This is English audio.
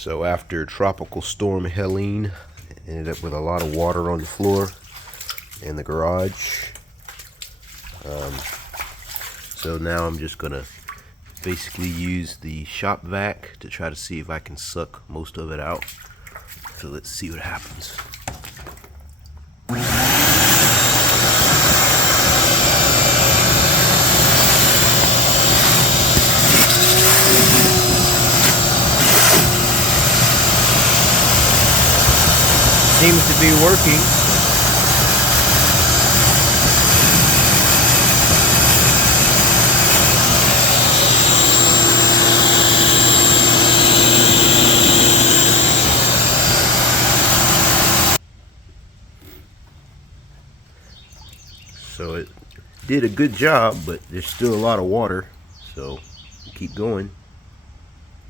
So after Tropical Storm Helene, ended up with a lot of water on the floor in the garage. So now I'm just gonna basically use the shop vac to try to see if I can suck most of it out. So let's see what happens. Seems to be working. So it did a good job, but there's still a lot of water, so keep going.